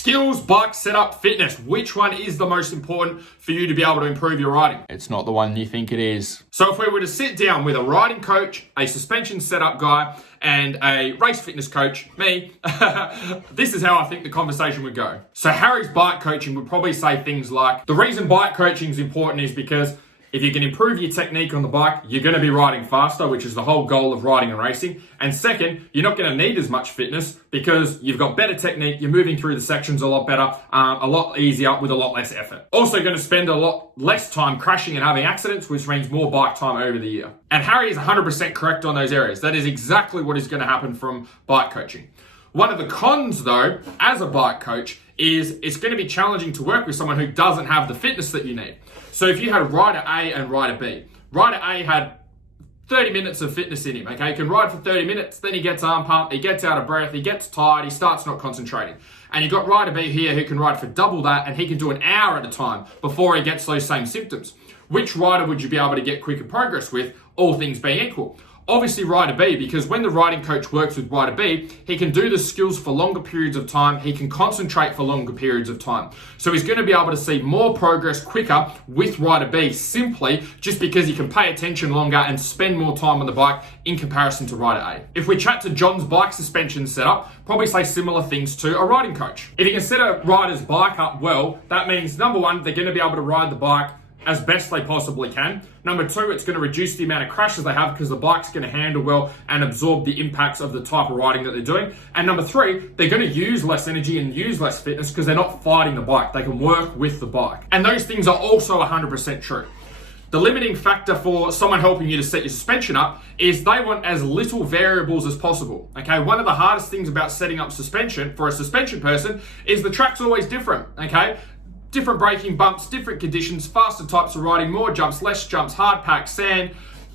Skills, bike setup, fitness. Which one is the most important for you to be able to improve your riding? It's not the one you think it is. So if we were to sit down with a riding coach, a suspension setup guy, and a race fitness coach, me, this is how I think the conversation would go. So Harry's bike coaching would probably say things like, the reason bike coaching is important is because if you can improve your technique on the bike, you're going to be riding faster, which is the whole goal of riding and racing. And second, you're not going to need as much fitness because you've got better technique, you're moving through the sections a lot better, a lot easier with a lot less effort. Also going to spend a lot less time crashing and having accidents, which means more bike time over the year. And Harry is 100% correct on those areas. That is exactly what is going to happen from bike coaching. One of the cons, though, as a bike coach, is it's going to be challenging to work with someone who doesn't have the fitness that you need. So if you had rider A and rider B, rider A had 30 minutes of fitness in him, okay? He can ride for 30 minutes, then he gets arm pump, he gets out of breath, he gets tired, he starts not concentrating. And you've got rider B here who can ride for double that, and he can do an hour at a time before he gets those same symptoms. Which rider would you be able to get quicker progress with, all things being equal? Obviously rider B, because when the riding coach works with rider B, he can do the skills for longer periods of time, he can concentrate for longer periods of time. So he's going to be able to see more progress quicker with rider B simply just because he can pay attention longer and spend more time on the bike in comparison to rider A. If we chat to John's bike suspension setup, probably say similar things to a riding coach. If you can set a rider's bike up well, that means number one, they're going to be able to ride the bike as best they possibly can. Number two, it's going to reduce the amount of crashes they have because the bike's going to handle well and absorb the impacts of the type of riding that they're doing. And number three, they're going to use less energy and use less fitness because they're not fighting the bike. They can work with the bike. And those things are also 100% true. The limiting factor for someone helping you to set your suspension up is they want as little variables as possible. Okay, one of the hardest things about setting up suspension for a suspension person is the track's always different. Okay, different braking bumps, different conditions, faster types of riding, more jumps, less jumps, hard pack, sand,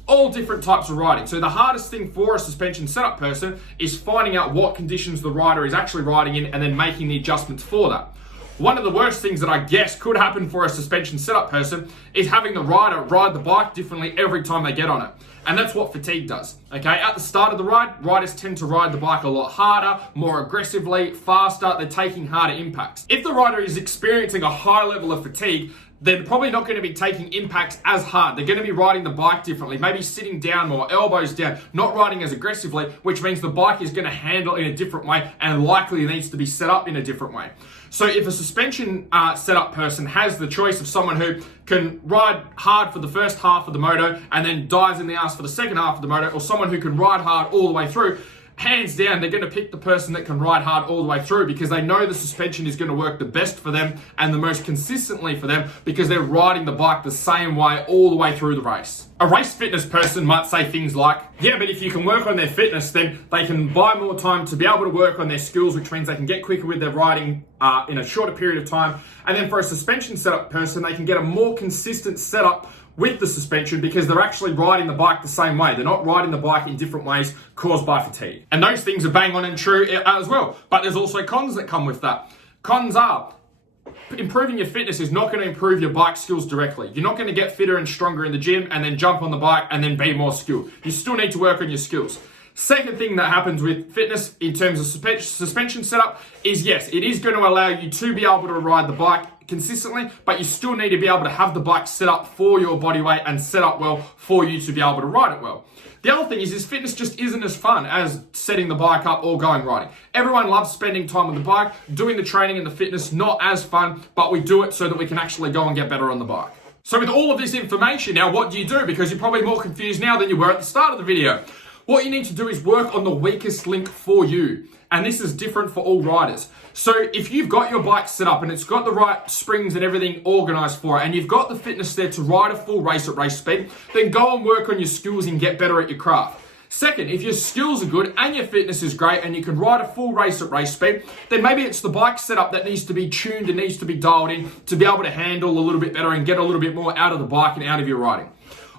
all different types of riding. So the hardest thing for a suspension setup person is finding out what conditions the rider is actually riding in and then making the adjustments for that. One of the worst things that I guess could happen for a suspension setup person is having the rider ride the bike differently every time they get on it. And that's what fatigue does, okay? At the start of the ride, riders tend to ride the bike a lot harder, more aggressively, faster, they're taking harder impacts. If the rider is experiencing a high level of fatigue, they're probably not going to be taking impacts as hard. They're going to be riding the bike differently, maybe sitting down more, elbows down, not riding as aggressively, which means the bike is going to handle in a different way and likely needs to be set up in a different way. So if a suspension setup person has the choice of someone who can ride hard for the first half of the moto and then dies in the ass for the second half of the moto, or someone who can ride hard all the way through, hands down, they're going to pick the person that can ride hard all the way through because they know the suspension is going to work the best for them and the most consistently for them because they're riding the bike the same way all the way through the race. A race fitness person might say things like, yeah, but if you can work on their fitness, then they can buy more time to be able to work on their skills, which means they can get quicker with their riding in a shorter period of time. And then for a suspension setup person, they can get a more consistent setup with the suspension because they're actually riding the bike the same way. They're not riding the bike in different ways caused by fatigue. And those things are bang on and true as well. But there's also cons that come with that. Cons are improving your fitness is not going to improve your bike skills directly. You're not going to get fitter and stronger in the gym and then jump on the bike and then be more skilled. You still need to work on your skills. Second thing that happens with fitness in terms of suspension setup is, yes, it is going to allow you to be able to ride the bike consistently, but you still need to be able to have the bike set up for your body weight and set up well for you to be able to ride it well. The other thing is fitness just isn't as fun as setting the bike up or going riding. Everyone loves spending time on the bike, doing the training and the fitness, not as fun, but we do it so that we can actually go and get better on the bike. So with all of this information now, what do you do? Because you're probably more confused now than you were at the start of the video. What you need to do is work on the weakest link for you. And this is different for all riders. So if you've got your bike set up and it's got the right springs and everything organized for it, and you've got the fitness there to ride a full race at race speed, then go and work on your skills and get better at your craft. Second, if your skills are good and your fitness is great and you can ride a full race at race speed, then maybe it's the bike setup that needs to be tuned and needs to be dialed in to be able to handle a little bit better and get a little bit more out of the bike and out of your riding.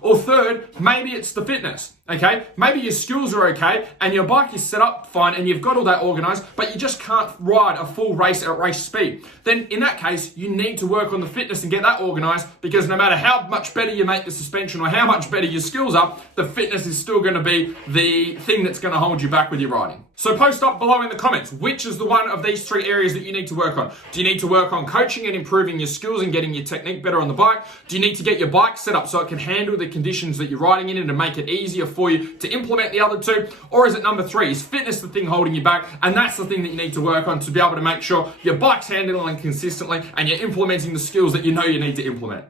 Or third, maybe it's the fitness. Okay, maybe your skills are okay and your bike is set up fine and you've got all that organized, but you just can't ride a full race at race speed. Then in that case, you need to work on the fitness and get that organized, because no matter how much better you make the suspension or how much better your skills are, the fitness is still going to be the thing that's going to hold you back with your riding. So post up below in the comments, which is the one of these 3 areas that you need to work on. Do you need to work on coaching and improving your skills and getting your technique better on the bike? Do you need to get your bike set up so it can handle the conditions that you're riding in and to make it easier for you to implement the other 2? Or is it number 3? Is fitness the thing holding you back? And that's the thing that you need to work on to be able to make sure your bike's handling consistently and you're implementing the skills that you know you need to implement.